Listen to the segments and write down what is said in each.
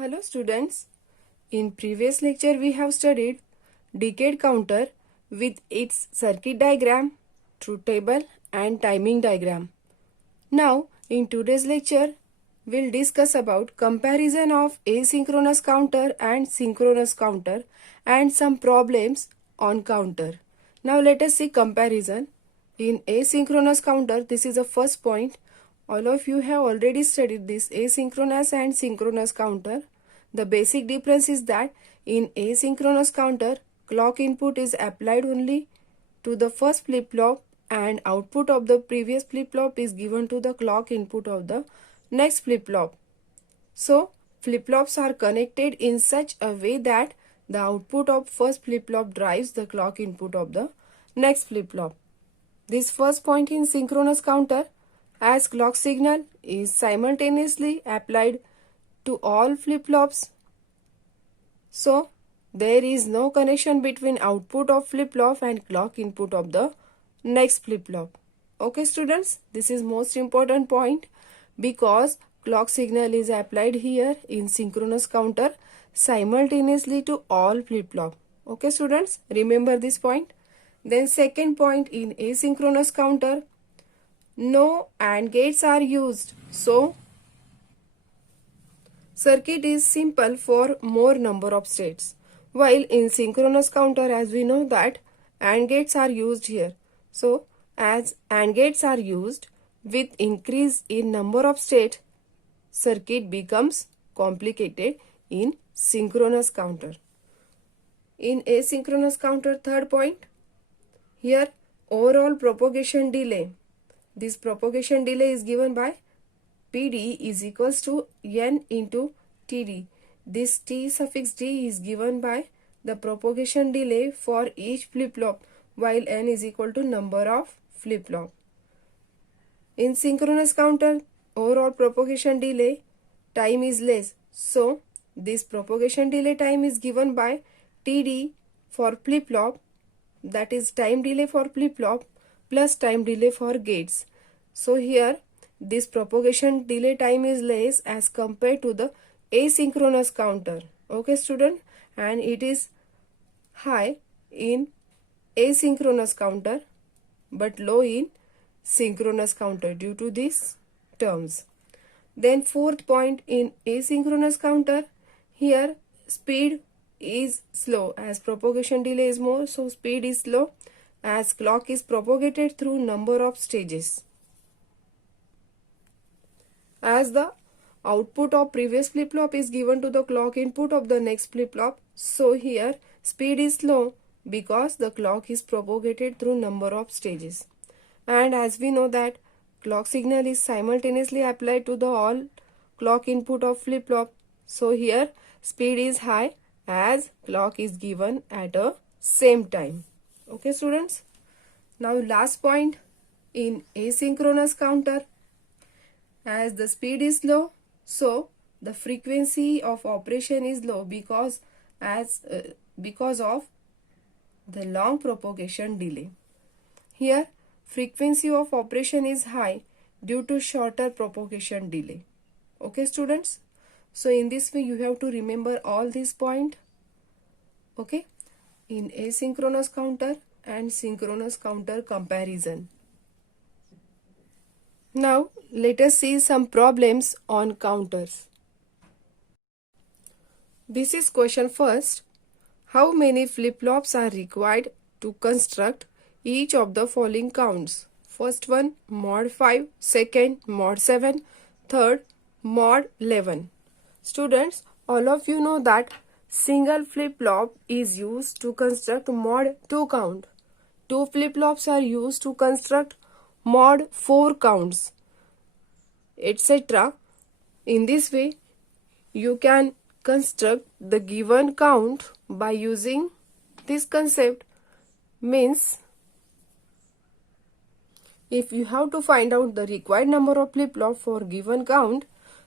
Hello students, in previous lecture we have studied decade counter with its circuit diagram, truth table and timing diagram. Now in today's lecture we'll discuss about comparison of asynchronous counter and synchronous counter and some problems on counter. Now let us see comparison. In asynchronous counter, this is the first point. All of you have already studied this asynchronous and synchronous counter. The basic difference is that in asynchronous counter, clock input is applied only to the first flip-flop and output of the previous flip-flop is given to the clock input of the next flip-flop. So, flip-flops are connected in such a way that the output of first flip-flop drives the clock input of the next flip-flop. This first point in synchronous counter, as clock signal is simultaneously applied to all flip-flops. So, there is no connection between output of flip-flop and clock input of the next flip-flop. Okay students, this is most important point because clock signal is applied here in synchronous counter simultaneously to all flip-flop. Okay students, remember this point. Then second point in asynchronous counter, no AND gates are used. So, circuit is simple for more number of states. While in synchronous counter, as we know that AND gates are used here. So, as AND gates are used, with increase in number of states, circuit becomes complicated in synchronous counter. In asynchronous counter, third point, here overall propagation delay. This propagation delay is given by PD is equals to N into TD. This T suffix D is given by the propagation delay for each flip-flop, while N is equal to number of flip-flop. In synchronous counter, overall propagation delay time is less. So, this propagation delay time is given by TD for flip-flop, that is time delay for flip-flop plus time delay for gates. So, here this propagation delay time is less as compared to the asynchronous counter. Okay student, and it is high in asynchronous counter but low in synchronous counter due to these terms. Then fourth point in asynchronous counter, here speed is slow as propagation delay is more, so speed is slow as clock is propagated through number of stages. As the output of previous flip-flop is given to the clock input of the next flip-flop, so here speed is slow because the clock is propagated through number of stages. And as we know that clock signal is simultaneously applied to the all clock input of flip-flop, so here speed is high as clock is given at a same time. Okay students. Now last point in asynchronous counter, as the speed is low, so the frequency of operation is low because of the long propagation delay. Here frequency of operation is high due to shorter propagation delay. Okay students, so in this way you have to remember all these points. Okay, in asynchronous counter and synchronous counter comparison. Now let us see some problems on counters. This is question first. How many flip-flops are required to construct each of the following counts? First one mod 5, second mod 7, third mod 11. Students, all of you know that single flip-flop is used to construct mod 2 count. Two flip-flops are used to construct mod 4 counts, etc. In this way, you can construct the given count by using this concept. Means, if you have to find out the required number of flip-flops for given count,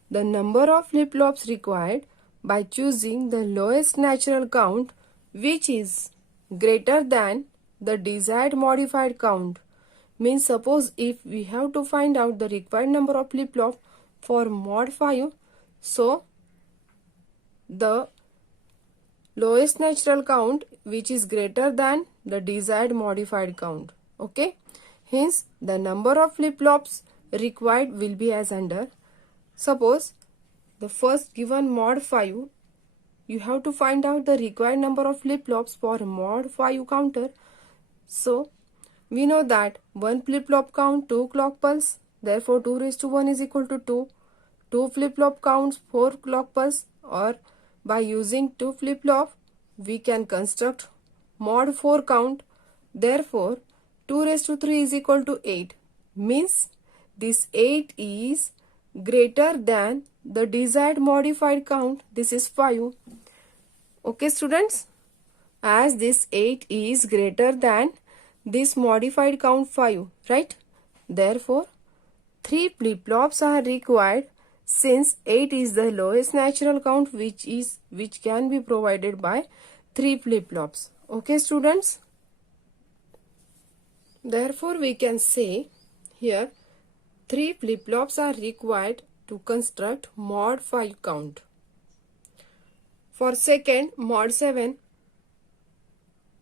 the number of flip-flops required by choosing the lowest natural count which is greater than the desired modified count. Means, suppose if we have to find out the required number of flip-flop for mod 5, so the lowest natural count which is greater than the desired modified count. Okay. Hence, the number of flip-flops required will be as under. Suppose the first given mod 5, you have to find out the required number of flip-flops for mod 5 counter. So, we know that 1 flip-flop count 2 clock pulse. Therefore, 2 raised to 1 is equal to 2. 2 flip-flop counts 4 clock pulse, or by using 2 flip-flop, we can construct mod 4 count. Therefore, 2 raised to 3 is equal to 8. Means this 8 is greater than the desired modified count. This is 5. Okay, students? As this 8 is greater than this modified count 5, right? Therefore, 3 flip-flops are required since 8 is the lowest natural count which can be provided by 3 flip-flops. Okay, students? Therefore, we can say here 3 flip-flops are required to construct mod 5 count. For second, mod 7,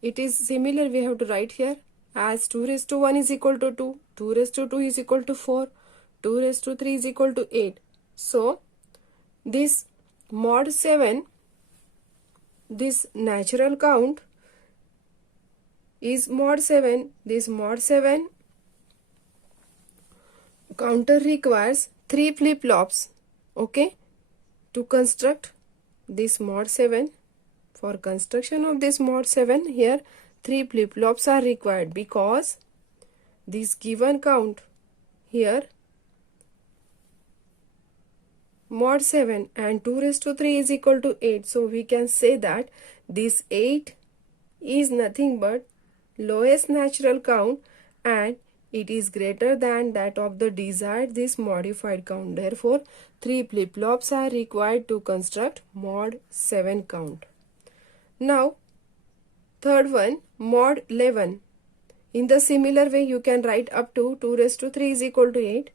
it is similar. We have to write here as 2 raised to 1 is equal to 2, 2 raised to 2 is equal to 4, 2 raised to 3 is equal to 8. So, this mod 7, this natural count is mod 7. This mod 7 counter requires 3 flip-flops, okay, to construct this mod 7. For construction of this mod 7, here 3 flip-flops are required because this given count here mod 7 and 2 raised to 3 is equal to 8. So we can say that this 8 is nothing but lowest natural count and it is greater than that of the desired this modified count. Therefore, 3 flip-flops are required to construct mod 7 count. Now, third one, mod 11. In the similar way, you can write up to 2 raised to 3 is equal to 8.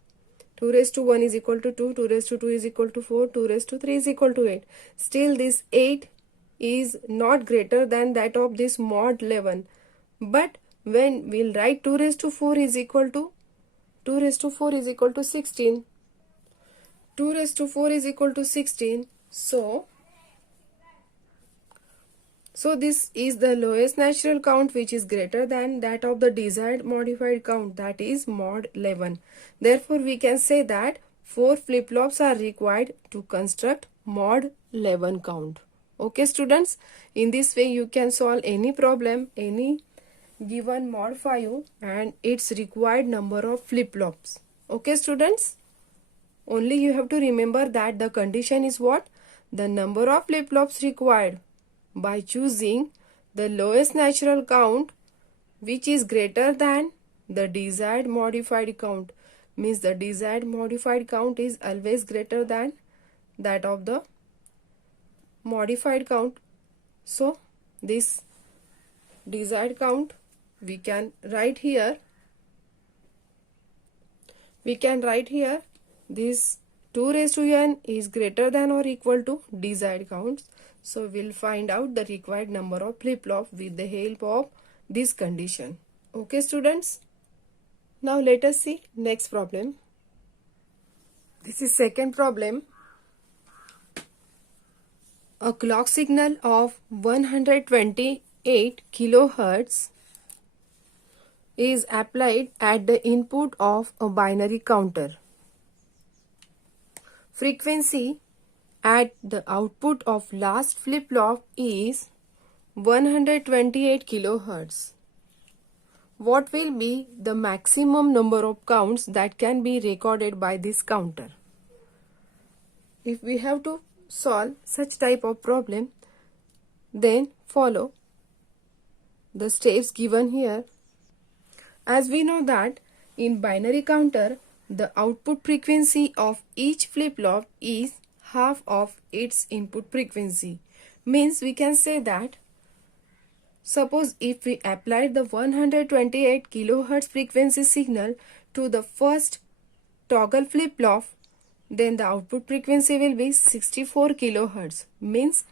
2 raised to 1 is equal to 2, 2 raised to 2 is equal to 4, 2 raised to 3 is equal to 8. Still, this 8 is not greater than that of this mod 11. But when we'll write 2 raised to 4 is equal to 2 raised to 4 is equal to 16. 2 raised to 4 is equal to 16. So this is the lowest natural count which is greater than that of the desired modified count, that is mod 11. Therefore, we can say that 4 flip-flops are required to construct mod 11 count. Okay, students? In this way, you can solve any problem, any given mod 5 and its required number of flip-flops. Okay, students? Only you have to remember that the condition is what? The number of flip-flops required by choosing the lowest natural count which is greater than the desired modified count. Means the desired modified count is always greater than that of the modified count. So, this desired count we can write here. This 2 raised to n is greater than or equal to desired counts. So, we'll find out the required number of flip-flop with the help of this condition. Okay, students? Now, let us see next problem. This is second problem. A clock signal of 128 kilohertz is applied at the input of a binary counter. Frequency at the output of last flip-flop is 128 kilohertz. What will be the maximum number of counts that can be recorded by this counter? If we have to solve such type of problem, then follow the steps given here. As we know that in binary counter, the output frequency of each flip-flop is half of its input frequency. Means we can say that suppose if we apply the 128 kilohertz frequency signal to the first toggle flip-flop, then the output frequency will be 64 kilohertz. Means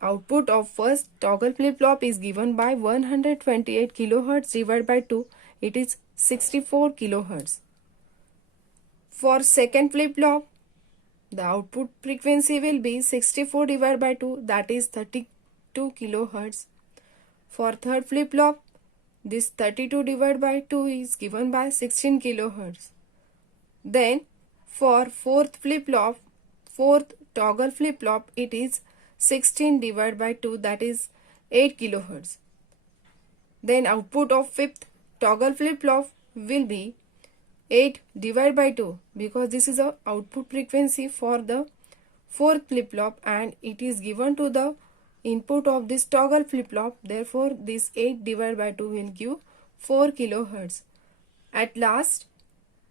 output of first toggle flip-flop is given by 128 kilohertz divided by 2. It is 64 kilohertz. For second flip-flop, the output frequency will be 64 divided by 2, that is 32 kilohertz. For third flip-flop, this 32 divided by 2 is given by 16 kilohertz. Then for fourth flip-flop, fourth toggle flip-flop, it is 16 divided by 2, that is 8 kilohertz. Then output of fifth toggle flip-flop will be 8 divided by 2, because this is the output frequency for the fourth flip-flop and it is given to the input of this toggle flip-flop. Therefore, this 8 divided by 2 will give 4 kilohertz. At last,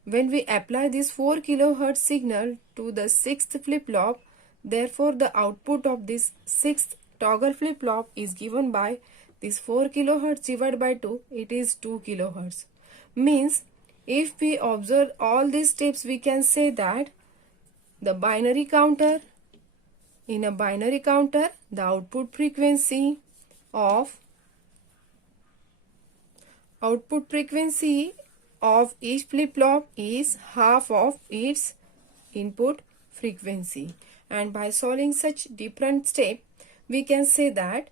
when we apply this 4 kilohertz signal to the sixth flip-flop, therefore the output of this sixth toggle flip-flop is given by this 4 kilohertz divided by 2, it is 2 kilohertz. Means, if we observe all these steps, we can say that the binary counter, in a binary counter, the output frequency of each flip-flop is half of its input frequency. And by solving such different steps, we can say that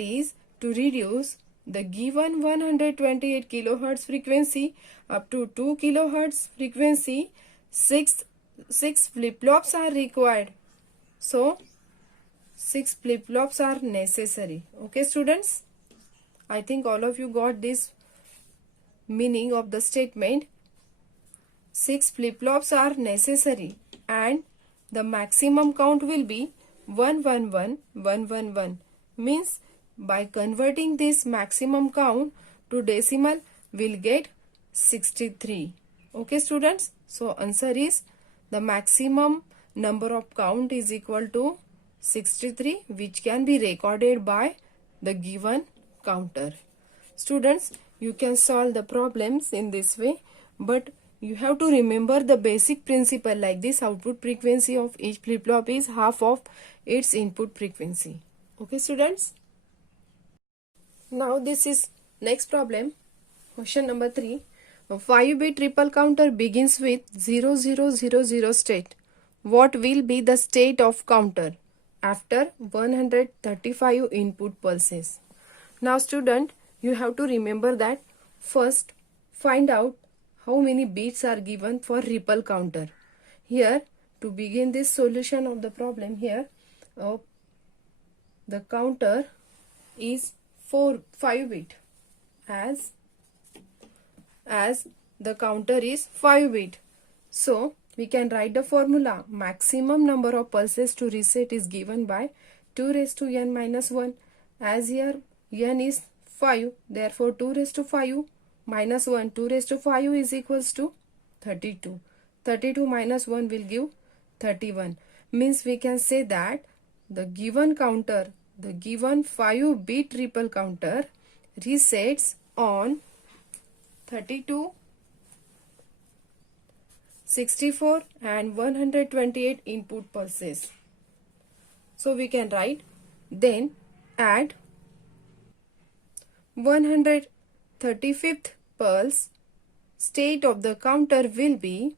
is to reduce the given 128 kilohertz frequency up to 2 kilohertz frequency, 6 flip-flops are required. So, 6 flip-flops are necessary. Okay, students? I think all of you got this meaning of the statement. 6 flip-flops are necessary and the maximum count will be 111. Means by converting this maximum count to decimal, we'll get 63. Okay, students? So, answer is the maximum number of count is equal to 63, which can be recorded by the given counter. Students, you can solve the problems in this way, but you have to remember the basic principle like this: output frequency of each flip-flop is half of its input frequency. Okay, students? Now this is next problem, question number 3. A 5-bit triple counter begins with 0000 state. What will be the state of counter after 135 input pulses? Now student, you have to remember that first find out how many bits are given for ripple counter. Here, to begin this solution of the problem, here the counter is 5 bit, as the counter is 5 bit. So we can write the formula: maximum number of pulses to reset is given by 2 raised to n minus 1. As here n is 5, therefore 2 raised to 5 minus 1, 2 raised to 5 is equals to 32. 32 minus 1 will give 31. Means we can say that the given counter, the given 5-bit ripple counter resets on 32, 64 and 128 input pulses. So we can write, then at 135th pulse, state of the counter will be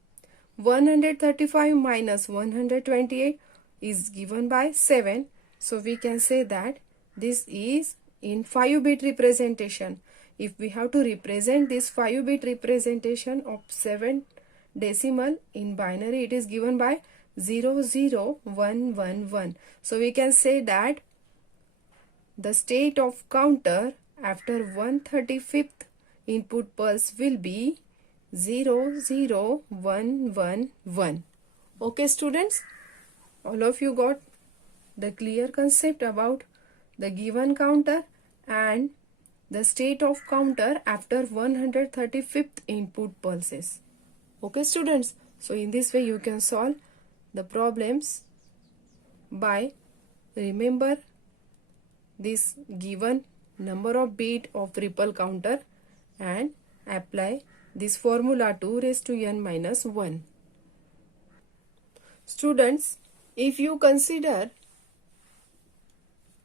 135 minus 128 is given by 7. So we can say that this is in 5-bit representation. If we have to represent this 5-bit representation of 7 decimal in binary, it is given by 00111. So we can say that the state of counter after 135th input pulse will be 00111. Okay, students? All of you got the clear concept about the given counter and the state of counter after 135th input pulses. Okay, students? So in this way you can solve the problems by remember this given number of bit of ripple counter and apply this formula 2 raised to n minus 1. Students, if you consider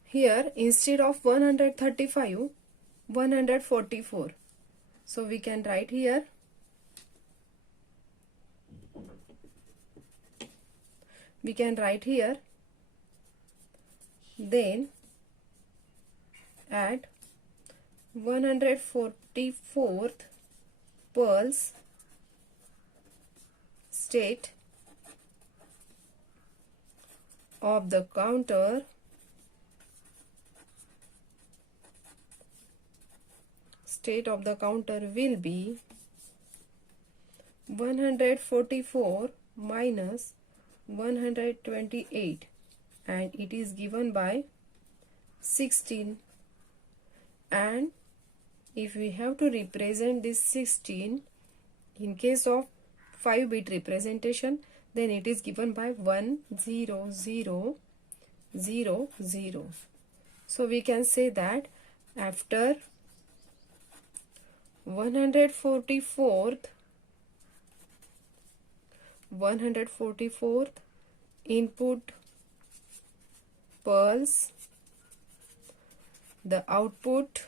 here instead of 135, 144. So we can write here then at 144th pulse state of the counter will be 144 minus 128, and it is given by 16. And if we have to represent this 16 in case of 5-bit representation, then it is given by 10000. So we can say that after 144th input pulse, the output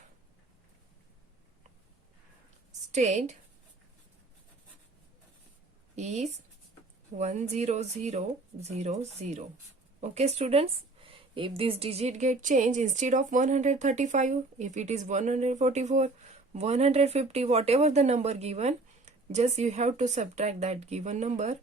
state is 10000. Okay students, if this digit get changed, instead of 135, if it is 144, 150, whatever the number given, just you have to subtract that given number.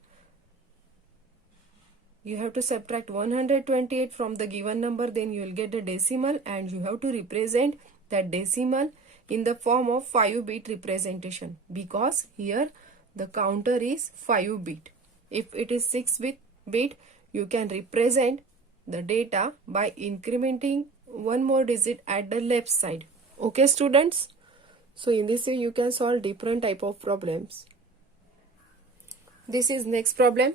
You have to subtract 128 from the given number, then you will get the decimal, and you have to represent that decimal in the form of 5-bit representation, because here the counter is 5-bit. If it is 6-bit, you can represent the data by incrementing one more digit at the left side. Okay students? So in this way you can solve different type of problems. This is next problem.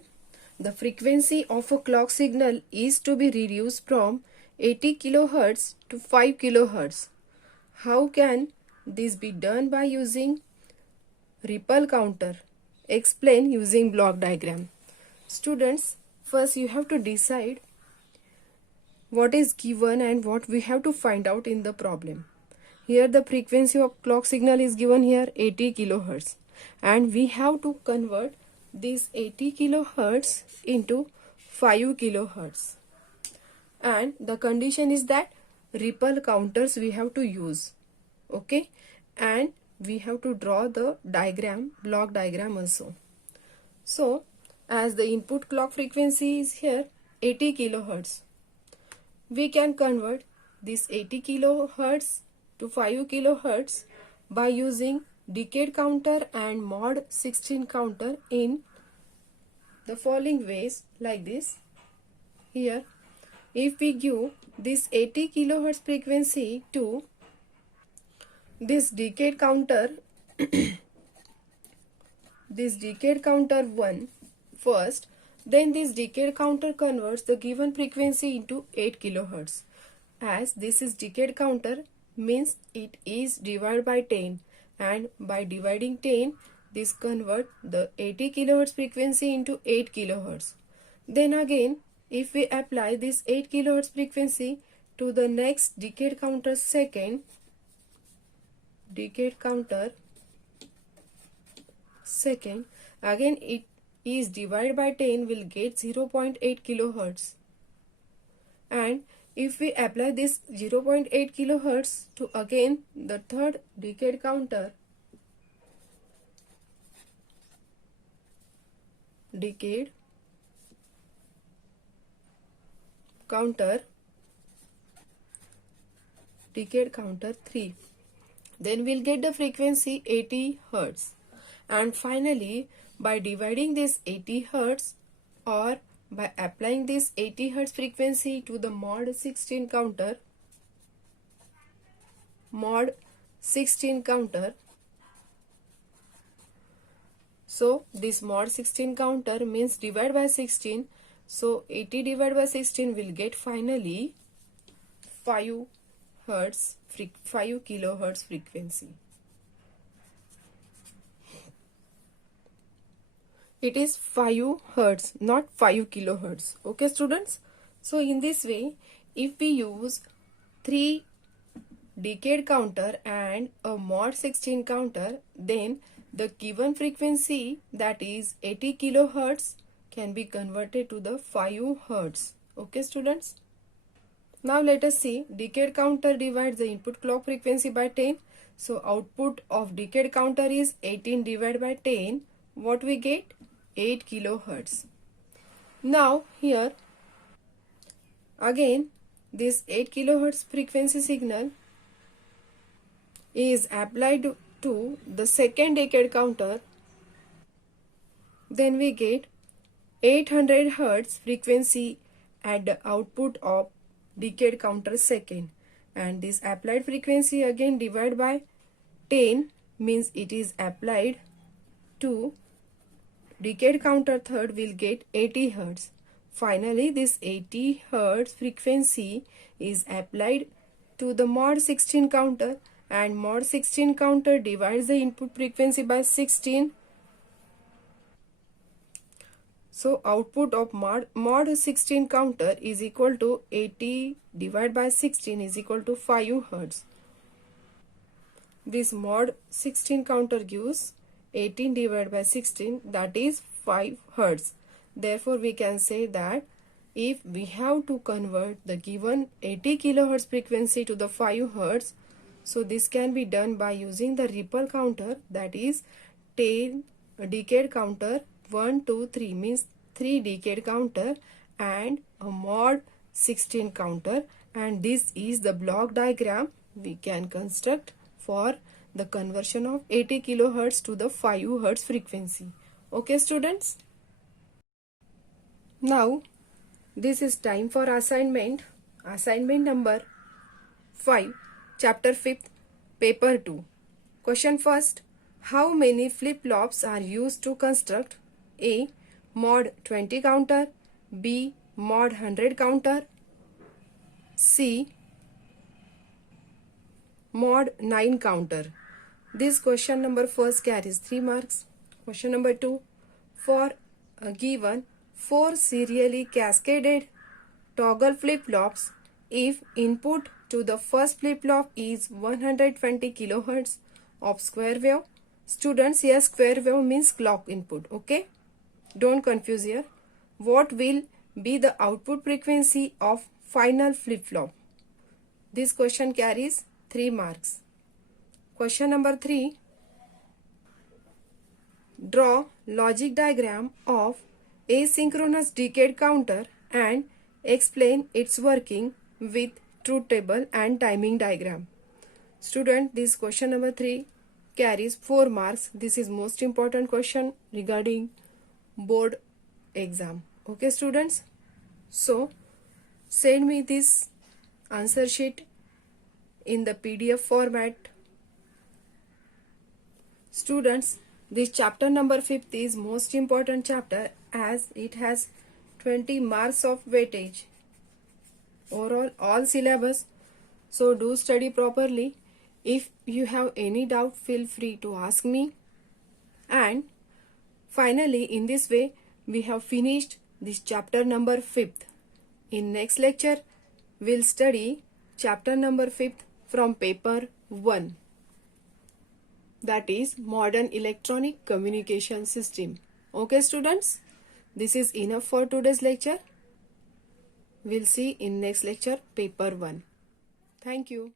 The frequency of a clock signal is to be reduced from 80 kHz to 5 kHz. How can this be done? By using ripple counter. Explain using block diagram. Students, first you have to decide what is given and what we have to find out in the problem. Here the frequency of clock signal is given here 80 kHz, and we have to convert this 80 kHz into 5 kHz, and the condition is that ripple counters we have to use. Okay, and we have to draw the diagram, block diagram also. So as the input clock frequency is here 80 kHz, we can convert this 80 kHz to 5 kHz by using decade counter and mod 16 counter in the following ways, like this. Here, if we give this 80 kHz frequency to this decade counter this decade counter 1 first, then this decade counter converts the given frequency into 8 kHz. As this is decade counter, means it is divided by 10, and by dividing 10, this convert the 80 kHz frequency into 8 kHz. Then again, if we apply this 8 kHz frequency to the next decade counter second, again it is divided by 10, will get 0.8 kHz. And if we apply this 0.8 kHz to again the third decade counter, decade counter 3, then we'll get the frequency 80 Hz. And finally, by dividing this 80 Hz or by applying this 80 Hz frequency to the mod 16 counter, so this mod 16 counter means divide by 16, so 80 divided by 16 will get finally 5 kHz frequency. it is 5 hertz, not 5 kilohertz. Okay, students? So in this way, if we use 3 decade counter and a mod 16 counter, then the given frequency, that is 80 kilohertz, can be converted to the 5 hertz. Okay, students? Now let us see, decade counter divides the input clock frequency by 10. So output of decade counter is 18 divided by 10. What we get? 8 kilohertz. Now here again this 8 kilohertz frequency signal is applied to the second decade counter. Then we get 800 hertz frequency at the output of decade counter second, and this applied frequency again divided by 10 means it is applied to decade counter third, will get 80 hertz. Finally, this 80 hertz frequency is applied to the mod 16 counter, and mod 16 counter divides the input frequency by 16. So output of mod 16 counter is equal to 80 divided by 16 is equal to 5 hertz. This mod 16 counter gives 18 divided by 16, that is 5 hertz. Therefore, we can say that if we have to convert the given 80 kilohertz frequency to the 5 hertz, so this can be done by using the ripple counter, that is 10 decade counter 1, 2, 3 means 3 decade counter and a mod 16 counter, and this is the block diagram we can construct for the conversion of 80 kilohertz to the 5 hertz frequency. Okay, students? Now this is time for assignment. Assignment number 5, chapter 5th, paper 2. Question first. How many flip-flops are used to construct A. mod 20 counter, B. mod 100 counter, C. mod 9 counter? This question number first carries 3 marks. Question number 2. For a given 4 serially cascaded toggle flip-flops, if input to the first flip-flop is 120 kilohertz of square wave. Students, here square wave means clock input. Okay, don't confuse here. What will be the output frequency of final flip-flop? This question carries 3 marks. Question number 3. Draw logic diagram of asynchronous decade counter and explain its working with truth table and timing diagram. Student, this question number 3 carries 4 marks. This is most important question regarding board exam. Okay, students? So, send me this answer sheet in the PDF format. Students, this chapter number 5 is most important chapter as it has 20 marks of weightage overall all syllabus. So do study properly. If you have any doubt, feel free to ask me. And finally, in this way, we have finished this chapter number 5. In next lecture, we'll study chapter number 5 from paper 1. That is modern electronic communication system. Okay, students? This is enough for today's lecture. We'll see in next lecture, paper 1. Thank you.